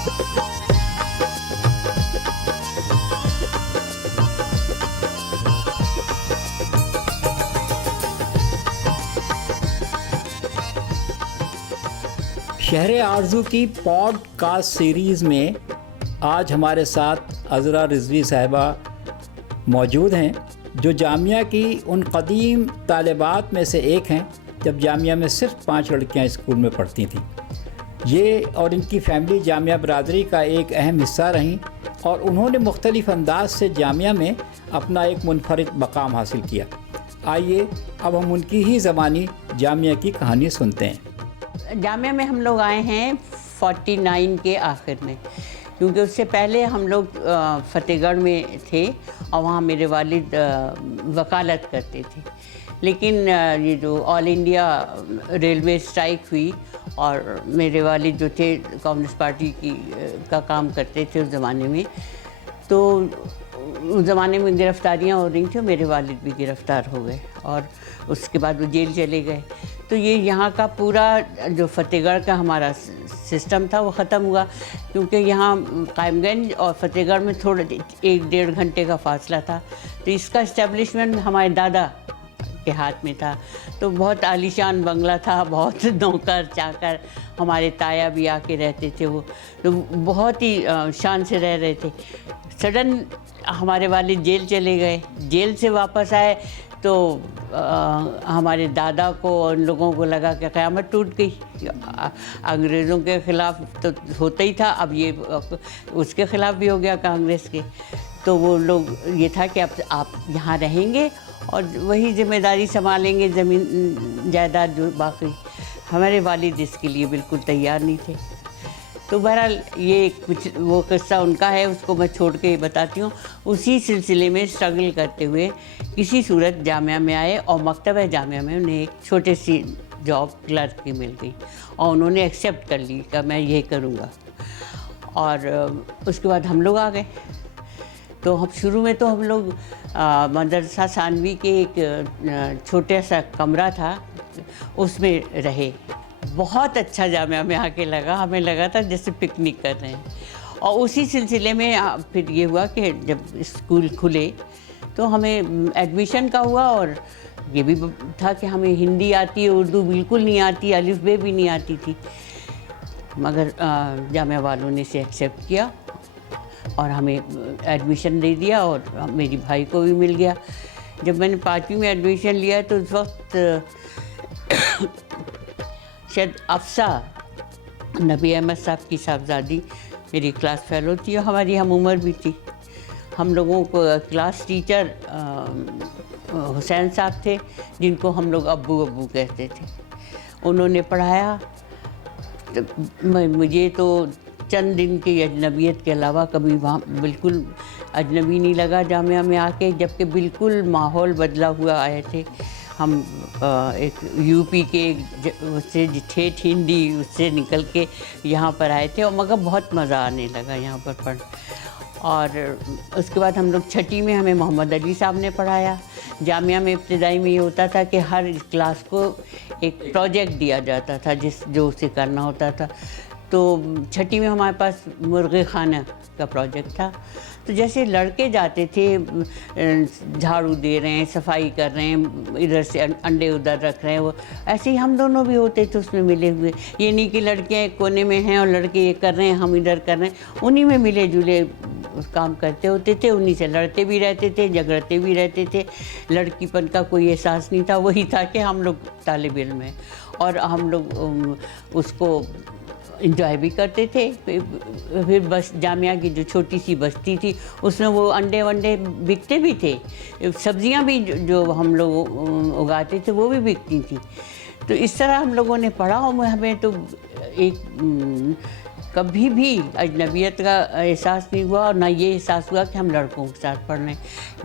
शहर आरज़ू की podcast series में आज हमारे साथ अज़रा रिज़वी साहिबा मौजूद हैं, जो जामिया की उन कदीम तालिबात में से एक हैं जब जामिया में सिर्फ 5 लड़कियां स्कूल में पढ़ती थीं। ये और इनकी फ़ैमिली जामिया बरादरी का एक अहम हिस्सा रहीं और उन्होंने मुख्तलिफ़ अंदाज से जामिया में अपना एक मुनफरिद मकाम हासिल किया। आइए अब हम उनकी ही ज़बानी जामिया की कहानी सुनते हैं। जामिया में हम लोग आए हैं 49 के आखिर में, क्योंकि उससे पहले हम लोग फ़तेहगढ़ में थे और वहाँ मेरे वालिद वकालत करते थे। लेकिन ये जो ऑल इंडिया रेलवे स्ट्राइक हुई और मेरे वालिद जो थे कम्युनिस्ट पार्टी का काम करते थे उस ज़माने में, तो उस ज़माने में गिरफ़्तारियाँ हो रही थी। मेरे वालिद भी गिरफ़्तार हो गए और उसके बाद वो जेल चले गए। तो ये यहाँ का पूरा जो फ़तेहगढ़ का हमारा सिस्टम था वो ख़त्म हुआ, क्योंकि यहाँ कायमगंज और फ़तेहगढ़ में थोड़ा 1-1.5 घंटे का फासला था। तो इसका इस्टेब्लिशमेंट हमारे दादा के हाथ में था। तो बहुत आलीशान बंगला था, बहुत नौकर चाकर, हमारे ताया भी आके रहते थे। वो तो बहुत ही शान से रह रहे थे। सडन हमारे वालिद जेल चले गए। जेल से वापस आए तो हमारे दादा को और उन लोगों को लगा कि क़यामत टूट गई। अंग्रेज़ों के ख़िलाफ़ तो होता ही था, अब ये उसके ख़िलाफ़ भी हो गया कांग्रेस के। तो वो लोग ये था कि अब आप यहाँ रहेंगे और वही ज़िम्मेदारी संभालेंगे, ज़मीन जायदाद जो बाकी। हमारे वालिद इसके लिए बिल्कुल तैयार नहीं थे। तो बहरहाल ये कुछ वो किस्सा उनका है, उसको मैं छोड़ के बताती हूँ। उसी सिलसिले में स्ट्रगल करते हुए किसी सूरत जामिया में आए और मकतबा जामिया में उन्हें एक छोटी सी जॉब क्लर्क की मिल गई और उन्होंने एक्सेप्ट कर ली कि मैं ये करूँगा। और उसके बाद हम लोग आ गए। तो हम शुरू में तो हम लोग मदरसा सानवी के एक छोटा सा कमरा था, उसमें रहे। बहुत अच्छा जामिया में आके लगा, हमें लगा था जैसे पिकनिक कर रहे हैं। और उसी सिलसिले में फिर ये हुआ कि जब स्कूल खुले तो हमें एडमिशन का हुआ और ये भी था कि हमें हिंदी आती है, उर्दू बिल्कुल नहीं आती, अलिफ बे भी नहीं आती थी। मगर जामिया वालों ने इसे एक्सेप्ट किया और हमें एडमिशन दे दिया और मेरी भाई को भी मिल गया। जब मैंने 5वीं में एडमिशन लिया तो उस वक्त शायद अफसा नबी अहमद साहब की साहबजादी मेरी क्लास फेलो थी और हमारी हम उम्र भी थी। हम लोगों को क्लास टीचर हुसैन साहब थे, जिनको हम लोग अब्बू अब्बू कहते थे। उन्होंने पढ़ाया। तो मुझे तो चंद दिन की अजनबियत के अलावा कभी वहाँ बिल्कुल अजनबी नहीं लगा जामिया में आके, जबकि बिल्कुल माहौल बदला हुआ आए थे हम। एक यूपी के उससे ठेठ हिंदी उससे निकल के यहाँ पर आए थे और मगर बहुत मज़ा आने लगा यहाँ पर पढ़। और उसके बाद हम लोग 6ठी में हमें मोहम्मद अली साहब ने पढ़ाया। जामिया में इब्तिदाई में ये होता था कि हर क्लास को एक प्रोजेक्ट दिया जाता था जो उसे करना होता था। तो 6ठी में हमारे पास मुर्ग़े खाना का प्रोजेक्ट था। तो जैसे लड़के जाते थे, झाड़ू दे रहे हैं, सफाई कर रहे हैं, इधर से अंडे उधर रख रहे हैं, वो ऐसे ही हम दोनों भी होते थे उसमें मिले हुए। ये नहीं कि लड़कियां एक कोने में हैं और लड़के ये कर रहे हैं, हम इधर कर रहे हैं। उन्हीं में मिले जुले काम करते होते थे, उन्हीं से लड़ते भी रहते थे, झगड़ते भी रहते थे। लड़कीपन का कोई एहसास नहीं था। वही था कि हम लोग तालिब इल्म हैं और हम लोग उसको इंजॉय भी करते थे। फिर बस जामिया की जो छोटी सी बस्ती थी उसमें वो अंडे वंडे बिकते भी थे, सब्जियां भी जो हम लोग उगाते थे वो भी बिकती थी। तो इस तरह हम लोगों ने पढ़ा और हमें तो एक कभी भी अजनबियत का एहसास नहीं हुआ और ना ये एहसास हुआ कि हम लड़कों के साथ पढ़ रहे हैं।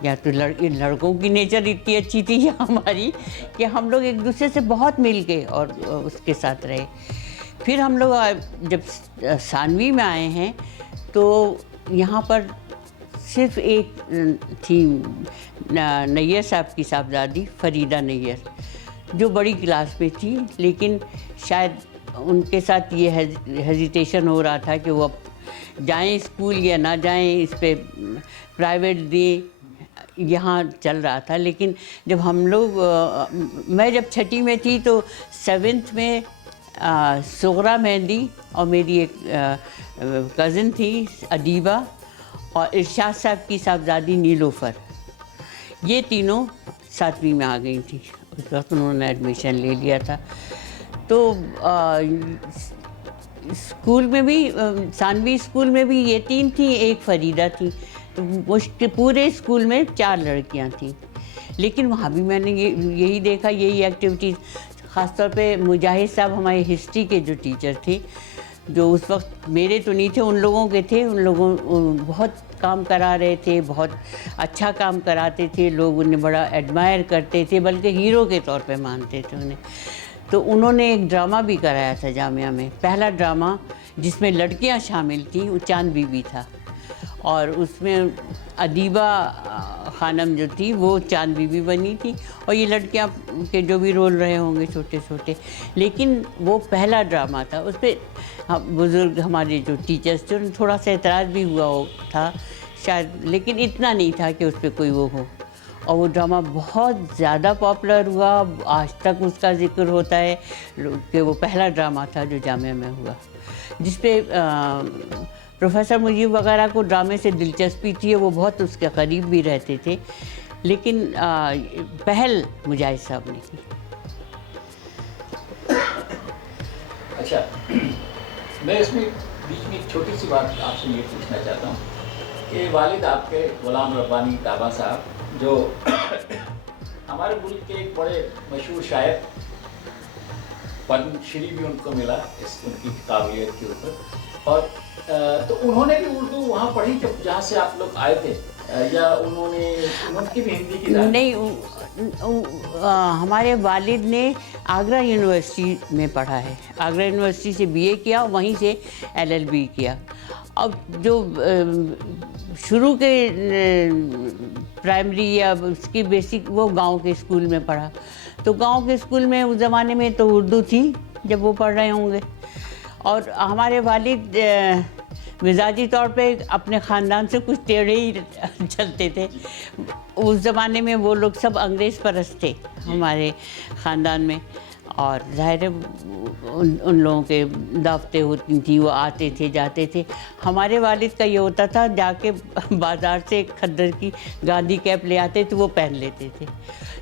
या तो लड़कों की नेचर इतनी अच्छी थी या हमारी कि हम लोग एक दूसरे से बहुत मिल गए और उसके साथ रहे। फिर हम लोग जब सानवी में आए हैं तो यहाँ पर सिर्फ एक थी नैयर साहब की साहबजादी फरीदा नैयर, जो बड़ी क्लास में थी, लेकिन शायद उनके साथ ये हेजिटेशन हो रहा था कि वो जाएं स्कूल या ना जाएं, इस पे प्राइवेट दें, यहाँ चल रहा था। लेकिन जब हम लोग मैं जब छठी में थी तो 7th में सुगरा मेहंदी और मेरी एक कज़न थी अदीबा और इरशाद साहब की साहबजादी नीलोफर, ये तीनों 7वीं में आ गई थी। उस वक्त उन्होंने एडमिशन ले लिया था। तो स्कूल में भी सानवी स्कूल में भी ये 3 थी, एक फरीदा थी। तो मुश्किल पूरे स्कूल में 4 लड़कियां थीं। लेकिन वहाँ भी मैंने यही देखा, यही एक्टिविटीज़। ख़ासतौर पे मुजाहिद साहब हमारे हिस्ट्री के जो टीचर थे, जो उस वक्त मेरे तो नहीं थे, उन लोगों के थे। उन लोगों बहुत काम करा रहे थे, बहुत अच्छा काम कराते थे, लोग उन्हें बड़ा एडमायर करते थे, बल्कि हीरो के तौर पे मानते थे उन्हें। तो उन्होंने एक ड्रामा भी कराया था जामिया में, पहला ड्रामा जिसमें लड़कियां शामिल थीं, वो चांद बीबी था। और उसमें अदीबा खानम जो थी वो चांद बीबी बनी थी, और ये लड़कियां के जो भी रोल रहे होंगे छोटे छोटे। लेकिन वो पहला ड्रामा था, उस पर बुज़ुर्ग हमारे जो टीचर्स थे उन्हें थोड़ा सा एतराज़ भी हुआ था शायद, लेकिन इतना नहीं था कि उस पर कोई वो हो। और वो ड्रामा बहुत ज़्यादा पॉपुलर हुआ, आज तक उसका ज़िक्र होता है कि वो पहला ड्रामा था जो जामिया में हुआ, जिस पे प्रोफेसर मुजीब वगैरह को ड्रामे से दिलचस्पी थी, वो बहुत उसके करीब भी रहते थे। लेकिन पहल मुजाहिद साहब ने की। अच्छा, मैं इसमें बीच में एक छोटी सी बात आपसे ये पूछना चाहता हूँ कि वालिद आपके गुलाम रब्बानी ताबा साहब, जो हमारे मुल्क के एक बड़े मशहूर शायर, पद्मश्री भी उनको मिला इस उनकी काबिलियत के ऊपर, और तो उन्होंने भी उर्दू वहाँ पढ़ी जब जहाँ से आप लोग आए थे, या उनकी भी हिंदी की नहीं, हमारे वालिद ने आगरा यूनिवर्सिटी में पढ़ा है। आगरा यूनिवर्सिटी से बीए किया, वहीं से एलएलबी किया। अब जो शुरू के प्राइमरी या उसकी बेसिक वो गांव के स्कूल में पढ़ा। तो गांव के स्कूल में उस ज़माने में तो उर्दू थी जब वो पढ़ रहे होंगे। और हमारे वालिद मिजाजी तौर पे अपने ख़ानदान से कुछ टेढ़े ही चलते थे। उस ज़माने में वो लोग सब अंग्रेज़ परस्त थे हमारे ख़ानदान में, और ज़ाहिर है उन लोगों के दावतें होती थी, वो आते थे जाते थे। हमारे वालिद का ये होता था, जाके बाज़ार से खद्दर की गांधी कैप ले आते तो वो पहन लेते थे,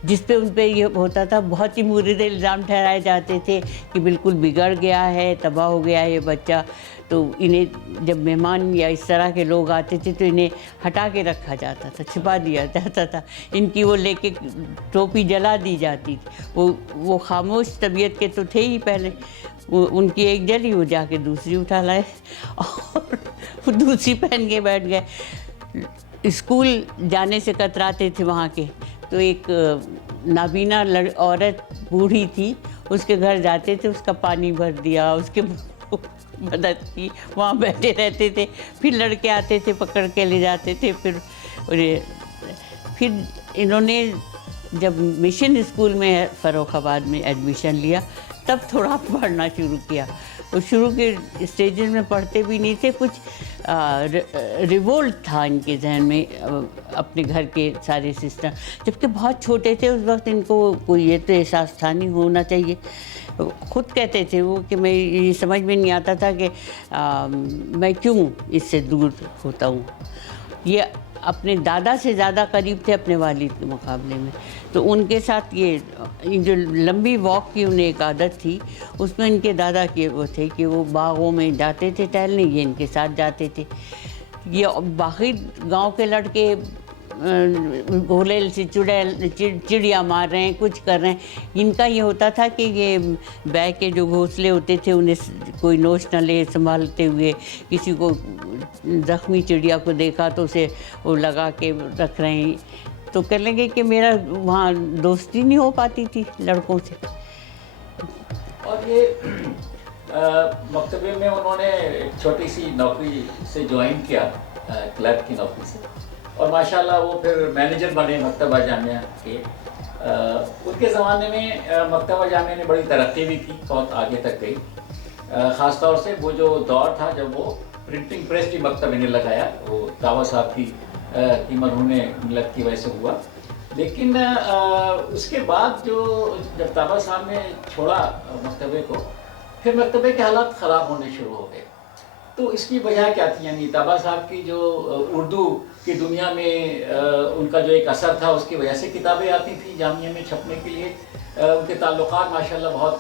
जिस पे उन पे ये होता था, बहुत ही मुरीद इल्ज़ाम ठहराए जाते थे कि बिल्कुल बिगड़ गया है, तबाह हो गया है ये बच्चा। तो इन्हें जब मेहमान या इस तरह के लोग आते थे तो इन्हें हटा के रखा जाता था, छिपा दिया जाता था, इनकी वो लेके टोपी जला दी जाती थी। वो खामोश तबीयत के तो थे ही पहले, उनकी एक जली, वो जाके दूसरी उठा लाए और दूसरी पहन के बैठ गए। स्कूल जाने से कतराते थे वहाँ के, तो एक नाबीना औरत बूढ़ी थी, उसके घर जाते थे, उसका पानी भर दिया, उसके मदद की, वहाँ बैठे रहते थे। फिर लड़के आते थे, पकड़ के ले जाते थे। फिर इन्होंने जब मिशन स्कूल में फ़र्रुखाबाद में एडमिशन लिया, तब थोड़ा पढ़ना शुरू किया। तो शुरू के स्टेजेस में पढ़ते भी नहीं थे, कुछ रिवोल्ट था इनके जहन में अपने घर के सारे सिस्टम, जबकि बहुत छोटे थे उस वक्त, इनको कोई ये तो एहसास था नहीं होना चाहिए। खुद कहते थे वो कि मैं ये समझ में नहीं आता था कि मैं क्यों इससे दूर होता हूँ। ये अपने दादा से ज़्यादा करीब थे अपने वालिद के मुकाबले में। तो उनके साथ ये जो लंबी वॉक की उन्हें एक आदत थी, उसमें इनके दादा के वो थे कि वो बागों में जाते थे टहलने, ये इनके साथ जाते थे। ये बाकी गांव के लड़के घोले से चिड़िया मार रहे हैं, कुछ कर रहे हैं, इनका ये होता था कि ये बैग के जो घोंसले होते थे उन्हें कोई नोच न ले संभालते हुए। किसी को ज़ख्मी चिड़िया को देखा तो उसे वो लगा के रख रहे हैं, तो कह लेंगे कि मेरा वहाँ दोस्ती नहीं हो पाती थी लड़कों से। और ये मकतबे में उन्होंने एक छोटी सी नौकरी से ज्वाइन किया, क्लर्क की नौकरी से, और माशाल्लाह वो फिर मैनेजर बने मकतबा जामिया के। उनके ज़माने में मकतबा जामिया ने बड़ी तरक्की भी की, बहुत आगे तक गई। ख़ास तौर से वो जो दौर था जब वो प्रिंटिंग प्रेस भी मकतबे ने लगाया, वो ताबा साहब की मरहूम मिलत की वजह से हुआ। लेकिन उसके बाद जो जब ताबा साहब ने छोड़ा मकतबे को, फिर मकतबे के हालात ख़राब होने शुरू हो गए। तो इसकी वजह क्या थी? यानी ताबा साहब की जो उर्दू की दुनिया में उनका जो एक असर था, उसकी वजह से किताबें आती थी जामिया में छपने के लिए। उनके ताल्लुकात माशाल्लाह बहुत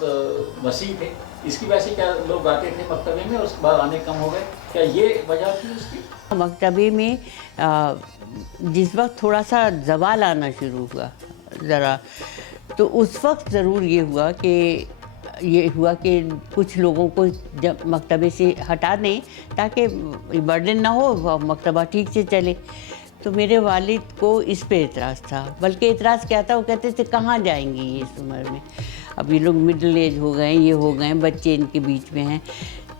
वसी थे, इसकी वजह से क्या लोग आते थे मकतबे में, उसके बाद आने कम हो गए? क्या ये वजह थी उसकी? मकतबे में जिस वक्त थोड़ा सा जवाल आना शुरू हुआ ज़रा, तो उस वक्त ज़रूर ये हुआ कि कुछ लोगों को जब मकतबे से हटा दें ताकि बर्डन ना हो और मकतबा ठीक से चले। तो मेरे वालिद को इस पे एतराज़ था, बल्कि एतराज़ क्या था, वो कहते थे कहाँ जाएंगी इस उम्र में, अब ये लोग मिडिल एज हो गए, ये हो गए, बच्चे इनके बीच में हैं।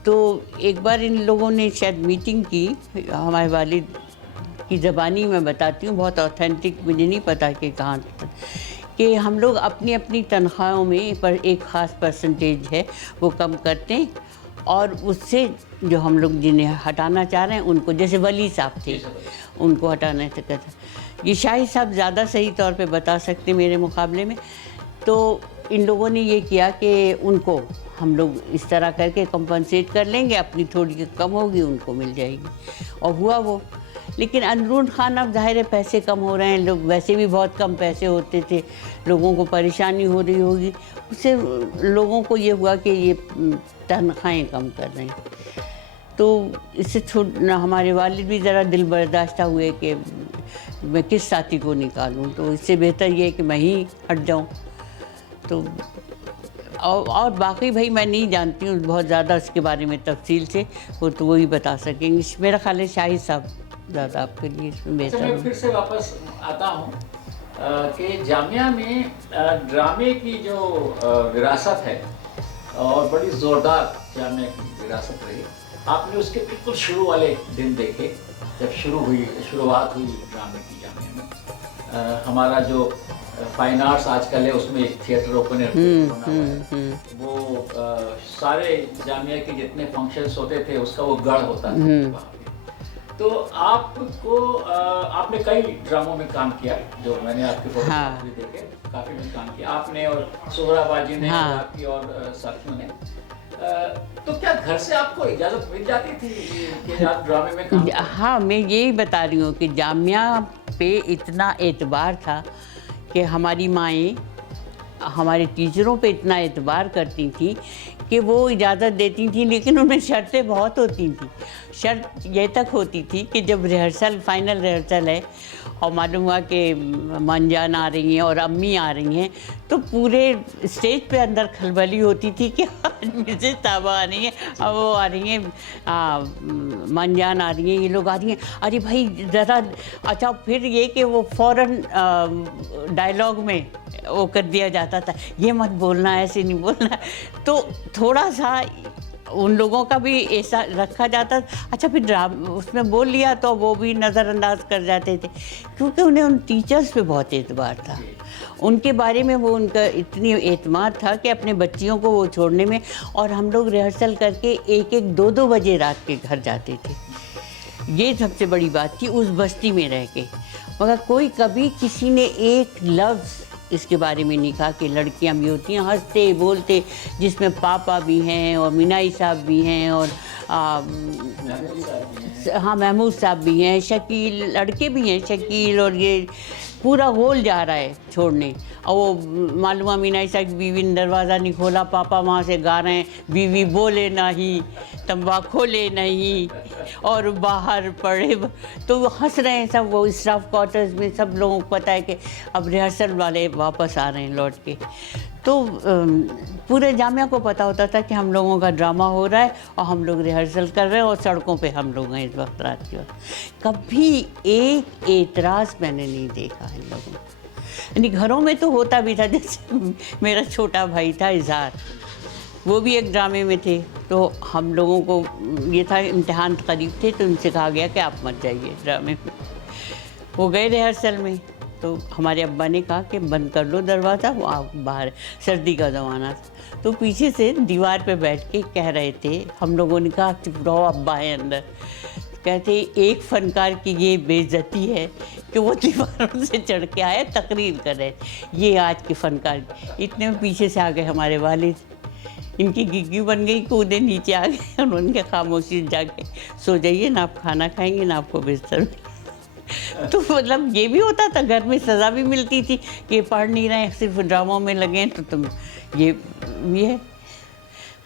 तो एक बार इन लोगों ने शायद मीटिंग की, हमारे वालिद की ज़बानी मैं बताती हूँ, बहुत ऑथेंटिक, मुझे नहीं पता कि कहाँ, कि हम लोग अपनी अपनी तनख्वाहों में पर एक ख़ास परसेंटेज है वो कम करते हैं, और उससे जो हम लोग जिन्हें हटाना चाह रहे हैं उनको, जैसे वली साहब थे, उनको हटाना कहते हैं। ये शाही साहब ज़्यादा सही तौर पे बता सकते मेरे मुकाबले में। तो इन लोगों ने ये किया कि उनको हम लोग इस तरह करके कंपनसेट कर लेंगे, अपनी थोड़ी कम होगी उनको मिल जाएगी, और हुआ वो। लेकिन अंदरून खान अब ज़ाहिर है पैसे कम हो रहे हैं, लोग वैसे भी बहुत कम पैसे होते थे, लोगों को परेशानी हो रही होगी, उससे लोगों को ये हुआ कि ये तनख्वाहें कम कर रहे हैं। तो इससे हमारे वालिद भी ज़रा दिल बर्दाश्ता हुए कि मैं किस साथी को निकालूं, तो इससे बेहतर ये है कि मैं ही हट जाऊं। तो और बाकी भाई मैं नहीं जानती हूँ बहुत ज़्यादा इसके बारे में तफसील से, वो तो वही बता सकेंगे। मेरा ख्याल है शाहिद साहब ज़्यादा आपके लिए इसमें बेहतर। मैं फिर से वापस आता हूँ कि जामिया में ड्रामे की जो विरासत है, और बड़ी ज़ोरदार जामिया की विरासत रही। आपने उसके बिल्कुल शुरू वाले दिन देखे, जब शुरुआत हुई ड्रामे की जामिया में। हमारा जो फाइन आर्ट्स आजकल है, उसमें एक थिएटर ओपन एयर, वो सारे जामिया के जितने फंक्शंस होते थे उसका वो गढ़ होता था वहाँ पे। तो आपको आपने कई ड्रामों में काम किया, जो मैंने आपके फोटो देखे, काफ़ी में काम किया आपने, और सोहरा बाजी ने, आपकी और साथियों ने। तो क्या घर से आपको इजाज़त मिल जाती थी कि आप ड्रामे में काम? हाँ, मैं यही बता रही हूँ कि जामिया पे इतना एतबार था कि हमारी माएँ हमारे टीचरों पे इतना एतबार करती थी कि वो इजाज़त देती थी, लेकिन उनमें शर्तें बहुत होती थी। शर्त ये तक होती थी कि जब रिहर्सल, फाइनल रिहर्सल है और मालूम हुआ कि मंजान आ रही हैं और अम्मी आ रही हैं, तो पूरे स्टेज पे अंदर खलबली होती थी कि आज मिसेस ताबा आ रही हैं, और वो आ रही हैं, मंजान आ रही हैं, ये लोग आ रही हैं, अरे भाई ज़रा। अच्छा, फिर ये कि वो फ़ौरन डायलॉग में वो कर दिया जाता था, ये मत बोलना, ऐसे नहीं बोलना। तो थोड़ा सा उन लोगों का भी ऐसा रखा जाता। अच्छा, फिर उसमें बोल लिया तो वो भी नज़रअंदाज कर जाते थे, क्योंकि उन्हें उन टीचर्स पे बहुत एतबार था, उनके बारे में वो उनका इतनी एतमाद था कि अपने बच्चियों को वो छोड़ने में। और हम लोग रिहर्सल करके 1-1, 2-2 बजे रात के घर जाते थे। ये सबसे बड़ी बात थी उस बस्ती में रह के। मगर कोई कभी किसी ने एक लफ्ज़ इसके बारे में नहीं कहा कि लड़कियां भी होती हैं, हंसते बोलते, जिसमें पापा भी हैं और मीनाई साहब भी हैं और हाँ महमूद साहब भी हैं, शकील, लड़के भी हैं, शकील, और ये पूरा होल जा रहा है छोड़ने। और वो मालूमा मीनाई साहब की बीवी ने दरवाज़ा नहीं खोला, पापा वहाँ से गा रहे हैं, बीवी बोले नहीं, तंबाकू ले नहीं, और बाहर पड़े, तो वो हंस रहे हैं सब। वो स्टाफ क्वार्टर्स में सब लोगों को पता है कि अब रिहर्सल वाले वापस आ रहे हैं लौट के। तो पूरे जामिया को पता होता था कि हम लोगों का ड्रामा हो रहा है और हम लोग रिहर्सल कर रहे हैं, और सड़कों पे हम लोग हैं इस वक्त रात के वक्त। कभी एक एतराज़ मैंने नहीं देखा इन लोगों को। यानी घरों में तो होता भी था, जैसे मेरा छोटा भाई था इजहार, वो भी एक ड्रामे में थे, तो हम लोगों को ये था, इम्तिहान करीब थे, तो उनसे कहा गया कि आप मत जाइए ड्रामे में। वो गए रिहर्सल में, तो हमारे अब्बा ने कहा कि बंद कर लो दरवाज़ा, वो आप बाहर, सर्दी का ज़माना था। तो पीछे से दीवार पे बैठ के कह रहे थे, हम लोगों ने कहा चुप रहो, अब्बा है अंदर। कहते एक फनकार की ये बेइज्जती है कि वो दीवारों से चढ़ के आए तकरीर कर रहे, ये आज के फनकार। इतने में पीछे से आ गए हमारे वालिद, इनकी गिग्गी बन गई, कूदे नीचे आ गए। उन्होंने कहा खामोशी जाके सो जाइए, ना आप खाना खाएंगे ना आपको बिस्तर। तो मतलब ये भी होता था, घर में सज़ा भी मिलती थी कि पढ़ नहीं रहे, सिर्फ ड्रामों में लगे हैं, तो तुम ये है।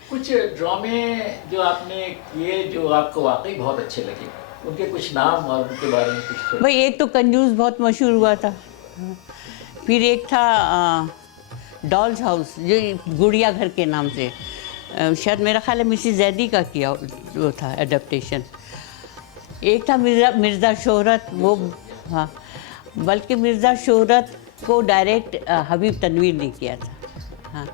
कुछ ड्रामे जो आपने किए जो आपको वाकई बहुत अच्छे लगे, उनके कुछ नाम और उनके बारे में कुछ? भाई एक तो कंजूस बहुत मशहूर हुआ था, फिर एक था डॉल्स हाउस जो गुड़िया घर के नाम से, शायद मेरा ख्याल है मिसिस जैदी का किया वो था एडेप्टेशन। एक था मिर्ज़ा शोहरत, वो हाँ, बल्कि मिर्ज़ा शोहरत को डायरेक्ट हबीब तनवीर ने किया था। हाँ,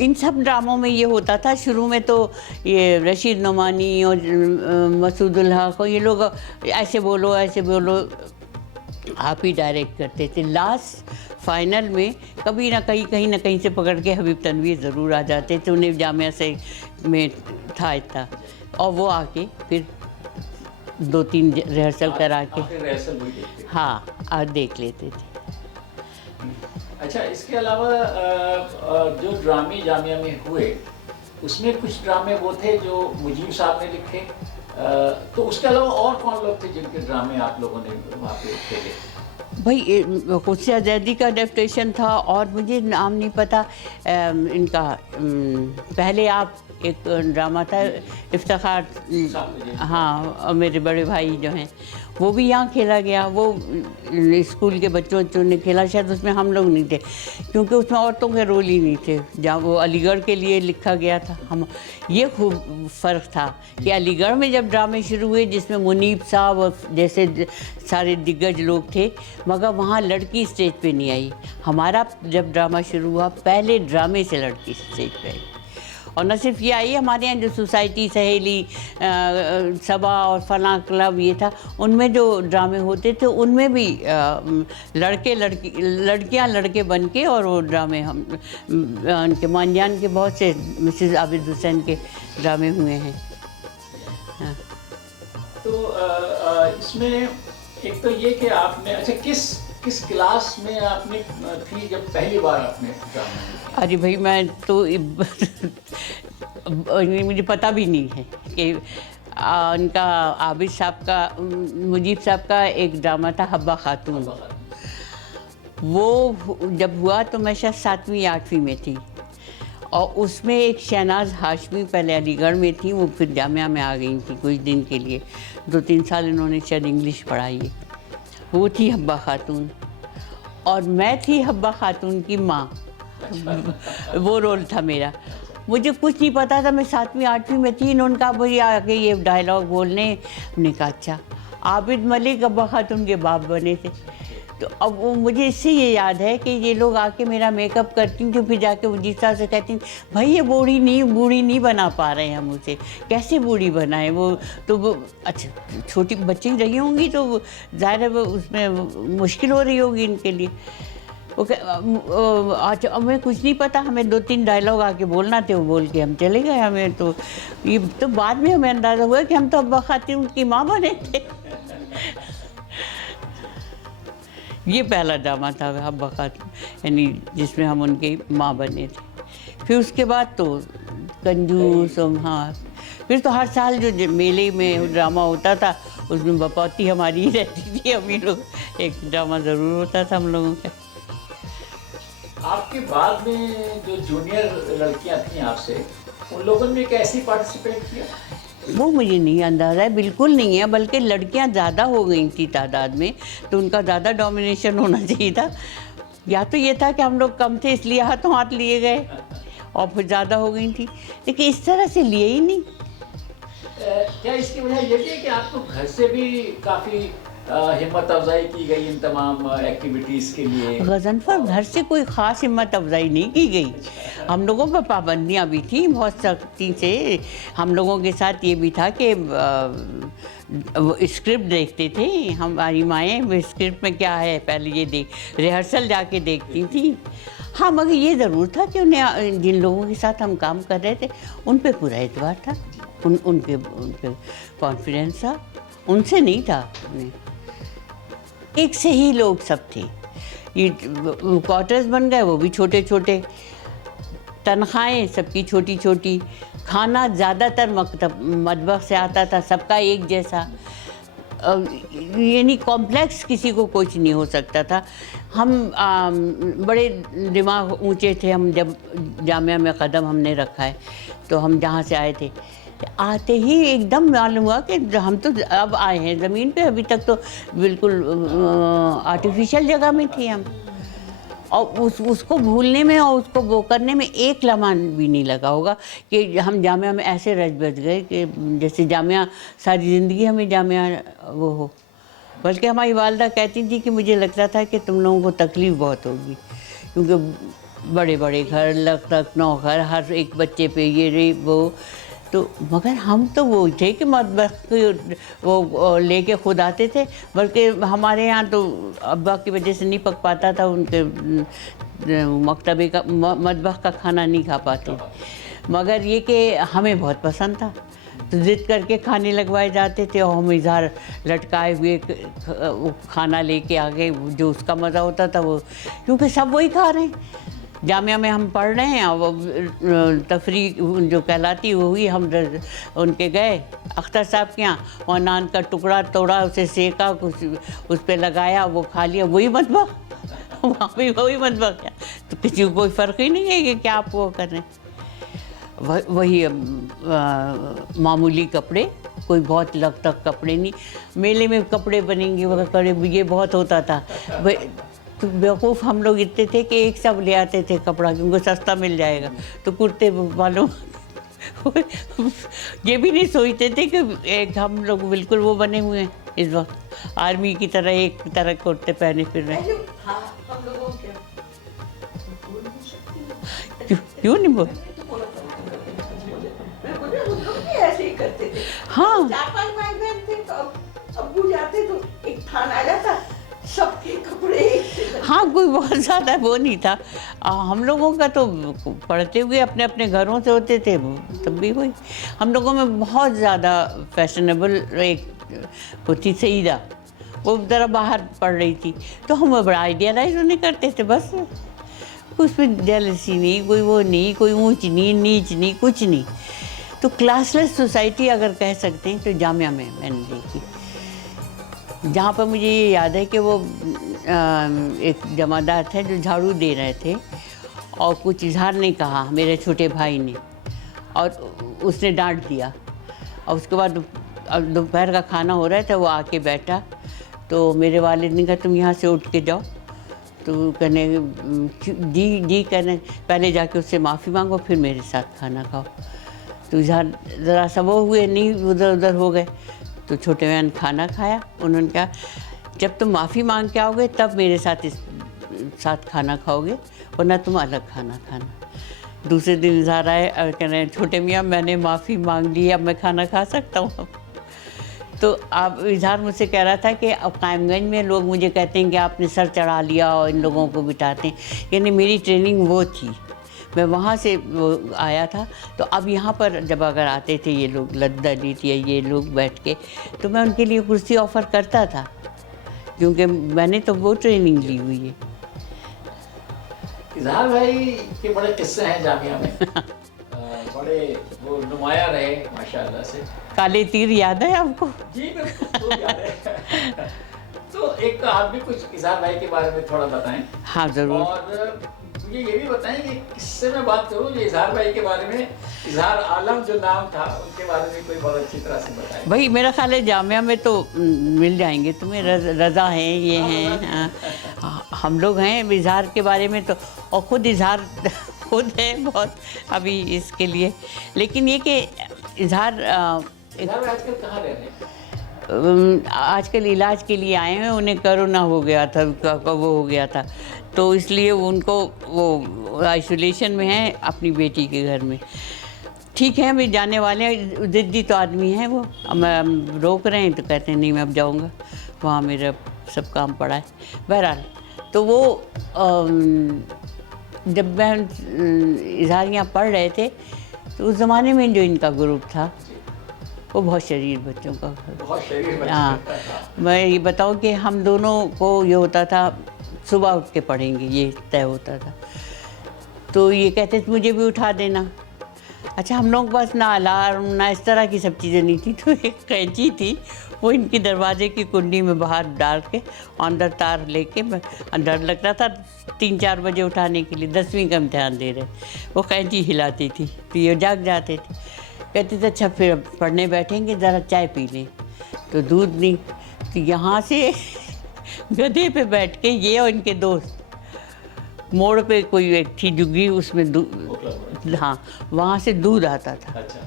इन सब ड्रामों में ये होता था, शुरू में तो ये रशीद नोमानी और मसूदुल हक और ये लोग ऐसे बोलो आप ही डायरेक्ट करते थे। लास्ट फाइनल में कभी ना कहीं ना कहीं से पकड़ के हबीब तनवीर ज़रूर आ जाते थे, उन्हें जामिया से में था इतना, और वो आके फिर 2-3 रिहर्सल करा के हाँ देख लेते थे। अच्छा, इसके अलावा जो ड्रामे जामिया में हुए उसमें कुछ ड्रामे वो थे जो मुजीब साहब ने लिखे, तो उसके अलावा और कौन लोग थे जिनके ड्रामे आप लोगों ने वहाँ पे खेले? भाई कुत्सिया जैदी का एडेप्टेशन था, और मुझे नाम नहीं पता इनका। पहले आप एक ड्रामा था इफ्तिखार, हाँ, मेरे बड़े भाई जो हैं वो भी यहाँ खेला गया, वो स्कूल के बच्चों ने खेला, शायद उसमें हम लोग नहीं थे क्योंकि उसमें औरतों के रोल ही नहीं थे, जहाँ वो अलीगढ़ के लिए लिखा गया था। हम ये खूब फ़र्क था कि अलीगढ़ में जब ड्रामे शुरू हुए जिसमें मुनीब साहब और जैसे सारे दिग्गज लोग थे, मगर वहाँ लड़की स्टेज पे नहीं आई। हमारा जब ड्रामा शुरू हुआ पहले ड्रामे से लड़की स्टेज पे आई, और न सिर्फ ये आई, हमारे यहाँ जो सोसाइटी सहेली सबा और फलां क्लब ये था, उनमें जो ड्रामे होते थे उनमें भी लड़कियाँ लड़के बन के, और वो ड्रामे हम उनके मानजान के बहुत से मिसेस आबिद हुसैन के ड्रामे हुए हैं। हाँ। तो इसमें एक तो ये कि आपने, अच्छा, किस क्लास में आपने थी जब पहली बार आपने ड्रामा? अरे भाई मैं तो मुझे पता भी नहीं है कि उनका आबिद साहब का, मुजीब साहब का एक ड्रामा था हब्बा खातून, वो जब हुआ तो मैं शायद 7वीं 8वीं में थी, और उसमें एक शहनाज हाशमी पहले अलीगढ़ में थी, वो फिर जामिया में आ गई थी कुछ दिन के लिए, 2-3 साल इन्होंने शायद इंग्लिश पढ़ाई है। वो थी हब्बा खातून, और मैं थी हब्बा खातून की माँ। वो रोल था मेरा। मुझे कुछ नहीं पता था, मैं 7वीं 8वीं में थी। इन्होंने कहा भाई आके ये डायलॉग बोलने, हमने कहा अच्छा। आबिद मलिक हब्बा खातून के बाप बने थे। तो अब वो मुझे इससे ये याद है कि ये लोग आके मेरा मेकअप करती थी, तो फिर जाके मुझे साहब से कहती भाई ये बूढ़ी नहीं बना पा रहे हैं हम उसे, कैसे बूढ़ी बनाएं। वो तो वो अच्छा छोटी बच्ची रही होंगी तो ज़ाहिर है वो उसमें मुश्किल हो रही होगी इनके लिए। अच्छा अब मैं कुछ नहीं पता, हमें 2-3 डायलॉग आके बोलना थे, वो बोल के हम चले गए। हमें तो ये तो बाद में हमें अंदाज़ा हुआ कि हम तो हब्बा खातून की माँ बने थे। ये पहला ड्रामा था हब्बा खातून, यानी जिसमें हम उनकी माँ बने थे। फिर उसके बाद तो कंजूस, हाँ, फिर तो हर साल जो मेले में ड्रामा होता था उसमें बपौती हमारी ही रहती थी, हम ही लोग एक ड्रामा ज़रूर होता था हम लोगों का। आपके बाद में जो जूनियर लड़कियां थीं आपसे, उन लोगों ने कैसे पार्टिसिपेट किया? वो मुझे नहीं अंदाज़ा है, बिल्कुल नहीं है, बल्कि लड़कियां ज़्यादा हो गई थी तादाद में, तो उनका ज़्यादा डोमिनेशन होना चाहिए था। या तो ये था कि हम लोग कम थे इसलिए हाथों हाथ लिए गए, और फिर ज़्यादा हो गई थी, लेकिन इस तरह से लिए ही नहीं। क्या इसकी वजह ये भी है कि आपको घर से भी काफ़ी हिम्मत अफजाई की गई इन तमाम एक्टिविटीज़ के लिए? गज़नफ़र घर से कोई ख़ास हिम्मत अफजाई नहीं की गई। हम लोगों पर पाबंदियाँ भी थी बहुत सख्ती से। हम लोगों के साथ ये भी था कि स्क्रिप्ट देखते थे हमारी माएँ, स्क्रिप्ट में क्या है पहले ये रिहर्सल जाके देखती थी। हाँ, मगर ये ज़रूर था कि उन्हें जिन लोगों के साथ हम काम कर रहे थे उन पे पूरा एतबार था, उनके कॉन्फिडेंस था, उनसे नहीं था उन्हें। एक से ही लोग सब थे। ये क्वार्टर्स बन गए, वो भी छोटे छोटे, तनख्वाहें सबकी छोटी छोटी, खाना ज़्यादातर मतबख से आता था, सबका एक जैसा, यानी कॉम्प्लेक्स किसी को कुछ नहीं हो सकता था। हम बड़े दिमाग ऊंचे थे। हम जब जामिया में कदम हमने रखा है तो हम जहाँ से आए थे, आते ही एकदम मालूम हुआ कि हम तो अब आए हैं ज़मीन पे, अभी तक तो बिल्कुल आर्टिफिशियल जगह में थे हम। और उसको भूलने में और उसको वो करने में एक लम्हा भी नहीं लगा होगा कि हम जामिया में ऐसे रच बच गए कि जैसे जामिया सारी ज़िंदगी हमें जामिया वो हो। बल्कि हमारी वालदा कहती थी कि मुझे लगता था कि तुम लोगों को तकलीफ़ बहुत होगी, क्योंकि बड़े बड़े घर, लख नौकर, हर एक बच्चे पे ये रे वो। तो मगर हम तो वो थे कि मतबख वो लेके खुद आते थे, बल्कि हमारे यहाँ तो अब्बा की वजह से नहीं पक पाता था, उनके मकतबे का मतबख का खाना नहीं खा पाते। मगर ये कि हमें बहुत पसंद था, तो ज़िद करके खाने लगवाए जाते थे और हम इज़हार लटकाए हुए खाना लेके आ गए। जो उसका मज़ा होता था वो, क्योंकि सब वही खा रहे हैं। जामिया में हम पढ़ रहे हैं और वो तफरी जो कहलाती वो हुई। हम उनके गए अख्तर साहब के यहाँ, वहाँ नान का टुकड़ा तोड़ा, उसे सेका, कुछ उस पर लगाया, वो खा लिया। वही मतबख, वहाँ भी वही मतबख है, तो किसी को कोई फ़र्क ही नहीं है कि क्या आप वो कर रहे हैं। वही मामूली कपड़े, कोई बहुत लग तक कपड़े नहीं। मेले में कपड़े बनेंगे वगैरह करे, ये बहुत होता था। तो बेवकूफ़ हम लोग इतने थे कि एक सब ले आते थे कपड़ा, क्योंकि सस्ता मिल जाएगा। तो कुर्ते वालों ये भी नहीं सोचते थे कि एक हम लोग बिल्कुल वो बने हुए हैं इस वक्त, आर्मी की तरह एक तरह कुर्ते पहने फिर रहे हैं। क्यों नहीं बोल? ऐसे ही करते थे। हाँ, 4-5 भाई बहन थे, तो अब्बू जाते तो एक थान आ जाता, सबके कपड़े एक से। हाँ, कोई बहुत ज़्यादा वो नहीं था। हम लोगों का तो पढ़ते हुए अपने अपने घरों से होते थे, तब भी वही। हम लोगों में बहुत ज़्यादा फैशनेबल एक होती सईदा, वो ज़रा बाहर पढ़ रही थी, तो हम बड़ा आइडियलाइज उन्हें करते थे। बस उसमें जेलसी नहीं, कोई वो नहीं, कोई ऊंच नहीं, नीच नहीं, कुछ नहीं। तो क्लासलेस सोसाइटी अगर कह सकते हैं तो जामिया में मैंने देखी, जहाँ पर मुझे ये याद है कि वो एक जमादार थे जो झाड़ू दे रहे थे और कुछ इजहार नहीं कहा मेरे छोटे भाई ने, और उसने डांट दिया। और उसके बाद दोपहर का खाना हो रहा था, वो आके बैठा, तो मेरे वालिद ने कहा तुम यहाँ से उठ के जाओ। तो कहने जी जी, कहने पहले जाके उससे माफ़ी मांगो फिर मेरे साथ खाना खाओ। तो इजहार ज़रा सा वो हुए नहीं, उधर उधर हो गए। तो छोटे बहन खाना खाया, उन्होंने कहा जब तुम माफ़ी मांग के आओगे तब मेरे साथ खाना खाओगे, वरना तुम अलग खाना खाना। दूसरे दिन इजहार आए और कह रहे हैं छोटे मियाँ मैंने माफ़ी मांग ली, अब मैं खाना खा सकता हूँ। तो आप इजहार मुझसे कह रहा था कि अब कायमगंज में लोग मुझे कहते हैं कि आपने सर चढ़ा लिया और इन लोगों को बिठाते हैं, यानी मेरी ट्रेनिंग वो थी, मैं वहाँ से वो आया था। तो अब यहाँ पर जब अगर आते थे ये लोग लद्दलित या ये लोग बैठ के, तो मैं उनके लिए कुर्सी ऑफ़र करता था, क्योंकि मैंने तो वो ट्रेनिंग ली हुई है। इजहार भाई के बड़े किस्से हैं जामिया में। बड़े वो नुमाया रहे माशाल्लाह से। काले तीर याद है आपको? जी बिल्कुल, तो याद है। तो एक आप भी कुछ इजहार भाई के बारे में थोड़ा बताएं। हाँ ज़रूर। और मुझे ये भी बताएं कि किससे मैं बात करूं जो इजहार भाई के बारे में, इजहार आलम जो नाम था उनके बारे में कोई बहुत अच्छी तरह से बताएं। भाई मेरा ख्याल है जामिया में तो मिल जाएंगे तुम्हें, रज़ा हैं, ये हैं, हम लोग हैं। इजहार के बारे में तो, और ख़ुद इजहार खुद है बहुत अभी इसके लिए। लेकिन ये कि इजहार आजकल कहाँ रह रहे हैं? आजकल इलाज के लिए आए हैं, उन्हें कोरोना हो गया था, वो हो गया था, तो इसलिए उनको वो आइसोलेशन में हैं अपनी बेटी के घर में। ठीक है, अभी जाने वाले हैं, ज़िद्दी तो आदमी हैं वो। हम रोक रहे हैं तो कहते हैं नहीं मैं अब जाऊँगा, वहाँ मेरा सब काम पड़ा है। बहरहाल तो वो जब मैं इजहारियाँ पढ़ रहे थे तो उस ज़माने में जो इनका ग्रुप था वो बहुत शरीर बच्चों का। बहुत शरीर हाँ, मैं ये बताऊँ कि हम दोनों को ये होता था सुबह उठ के पढ़ेंगे, ये तय होता था। तो ये कहते थे मुझे भी उठा देना। अच्छा, हम लोग के पास ना अलार्म ना इस तरह की सब चीज़ें नहीं थी, तो एक कैंची थी, वो इनकी दरवाजे की कुंडी में बाहर डाल के अंदर तार लेके, मैं डर लगता था 3-4 बजे उठाने के लिए, 10वीं का इम्तिहान दे रहे, वो कैंची हिलाती थी तो ये जाग जाते थे। कहते थे अच्छा फिर पढ़ने बैठेंगे, ज़रा चाय पी लें, तो दूध नहीं, तो यहाँ से गधे पे बैठ के ये और इनके दोस्त, मोड़ पे कोई एक थी जुग्गी, उसमें हाँ, वहाँ से दूध आता था। अच्छा।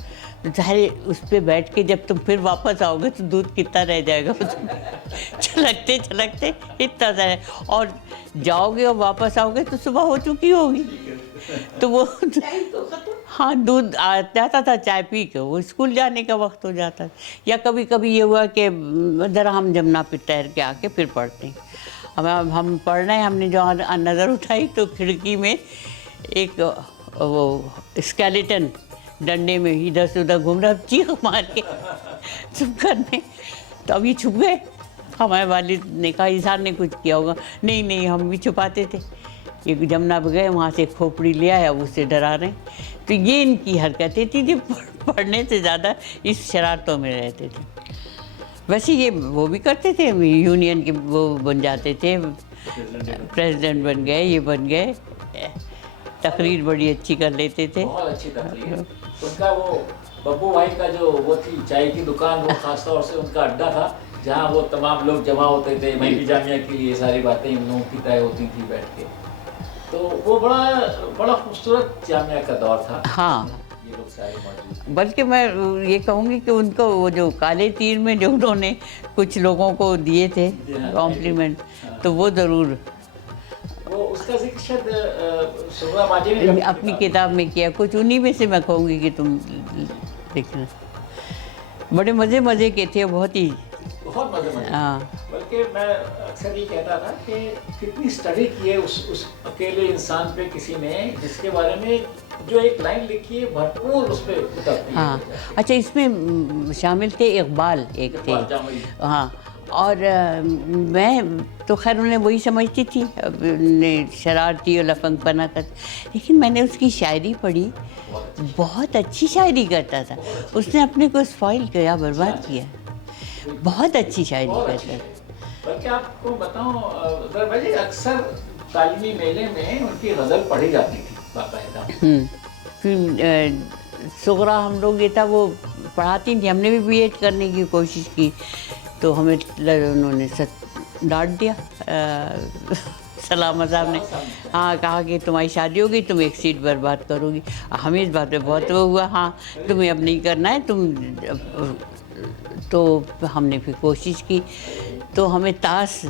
तो चाहे उस पर बैठ के जब तुम फिर वापस आओगे तो दूध कितना रह जाएगा उसमें। छलकते छलकते इतना सा है, और जाओगे और वापस आओगे तो सुबह हो चुकी होगी, तो वो हाँ दूध आ जाता था, चाय पी के वो स्कूल जाने का वक्त हो जाता था। या कभी कभी ये हुआ कि ज़रा हम जमुना पे तैर के आके फिर पढ़ते हैं। अब हम पढ़ रहे हैं, हमने जो नज़र उठाई तो खिड़की में एक वो स्केलेटन डंडे में इधर से उधर घूम रहा, चीख मार के चुप करने, तो अभी छुप गए। हमारे वालिद ने कहा इज़हार ने कुछ किया होगा, नहीं नहीं हम भी छुपाते थे। एक जमुना पे गए, वहाँ से खोपड़ी ले आया, उससे डरा रहे। तो ये इनकी हरकतें थी जो पढ़ने से ज़्यादा इस शरारतों में रहते थे। वैसे ये वो भी करते थे, यूनियन के वो बन जाते थे, प्रेसिडेंट बन गए, ये बन गए, तकरीर बड़ी अच्छी कर लेते थे। बहुत अच्छी तकरीर। उनका वो बब्बू भाई का जो वो थी चाय की दुकान, वो खास तौर से उनका अड्डा था जहाँ वो तमाम लोग जमा होते थे, महंगी जामिया की ये सारी बातें इन लोगों की तय होती थी बैठ के। तो वो बड़ा खूबसूरत जामिया का दौर था। हाँ, ये लोग सारे मौजूद। बल्कि मैं ये कहूँगी कि उनको वो जो काले तीर में जो उन्होंने कुछ लोगों को दिए थे कॉम्प्लीमेंट, तो वो ज़रूर वो उसका जिक्र शायद शुभ्रा माजी ने अपनी किताब में किया। कुछ उन्हीं में से मैं कहूँगी कि तुम देखना। बड़े मज़े के थे, बहुत ही बहुत मजे। हाँ। बल्कि मैं अक्सर ये कहता था कि कितनी स्टडी की है उस अकेले इंसान पे किसी ने, जिसके बारे में जो एक लाइन लिखी है भरपूर उस पर उतरती है। हाँ, अच्छा इसमें शामिल थे इकबाल, एक थे। हाँ, और मैं तो खैर उन्हें वही समझती थी, शरारती और लफंगपना कर, लेकिन मैंने उसकी शायरी पढ़ी, बहुत अच्छी शायरी करता था। उसने अपने को स्पॉइल किया, बर्बाद किया, बहुत अच्छी शायरी करता था। बल्कि आपको बताऊँ अक्सर तालीमी मेले में उनकी गज़ल पढ़ी जाती थी बाकायदा। फिर सुगरा हम लोग ये था वो पढ़ाती थी, हमने भी बीएड करने की कोशिश की, तो हमें उन्होंने डांट दिया। सलामा साहब ने हाँ कहा कि तुम्हारी शादी होगी, तुम एक सीट बर्बाद करोगी। हमें इस बात पे बहुत वो हुआ, हाँ तुम्हें अब नहीं करना है, तुम तो हमने फिर कोशिश की, तो हमें ताश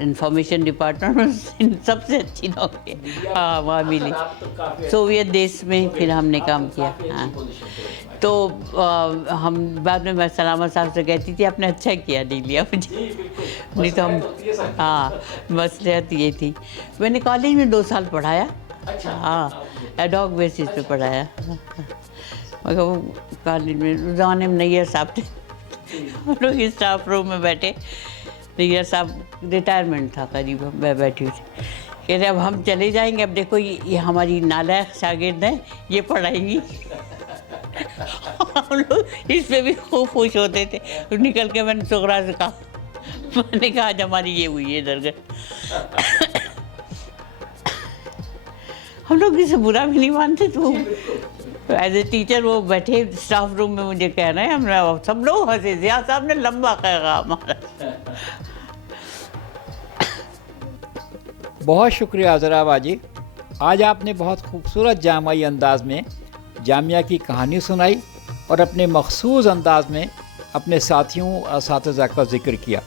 इंफॉर्मेशन डिपार्टमेंट में सबसे अच्छी नौकरी हाँ वहाँ मिली, सोवियत देश में फिर हमने काम किया। हाँ, तो हम बाद में मैं सलामा साहब से कहती थी आपने अच्छा किया नहीं लिया मुझे, नहीं तो हम हाँ मसलियत ये थी। मैंने कॉलेज में 2 साल पढ़ाया, हाँ एडॉक बेसिस पे पढ़ाया, मगर वो कॉलेज में उस ज़माने में नैयर साहब थे, हम लोग स्टाफ रूम में बैठे, नैयर साहब रिटायरमेंट था करीब, मैं बैठी हुई थी, कह रहे अब हम चले जाएंगे, अब देखो ये हमारी नालायक शागिर्द हैं, ये पढ़ाएंगी। हम लोग इस पे भी खूब खुश होते थे। निकल के मैंने सुगरा से कहा, मैंने कहा आज हमारी ये हुई है दरगाह। हम लोग इसे बुरा भी नहीं मानते, तो एज ए टीचर वो बैठे स्टाफ रूम में मुझे कह रहे हैं, हमने सब लोग हंसे, जिया साहब ने लंबा कहा हमारा। बहुत शुक्रिया अज़रा बाजी, आज आपने बहुत खूबसूरत जामाई अंदाज में जामिया की कहानी सुनाई और अपने मखसूस अंदाज में अपने साथियों और असातिज़ा का जिक्र किया।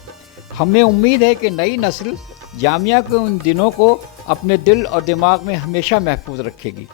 हमें उम्मीद है कि नई नस्ल जामिया के उन दिनों को अपने दिल और दिमाग में हमेशा महफूज रखेगी।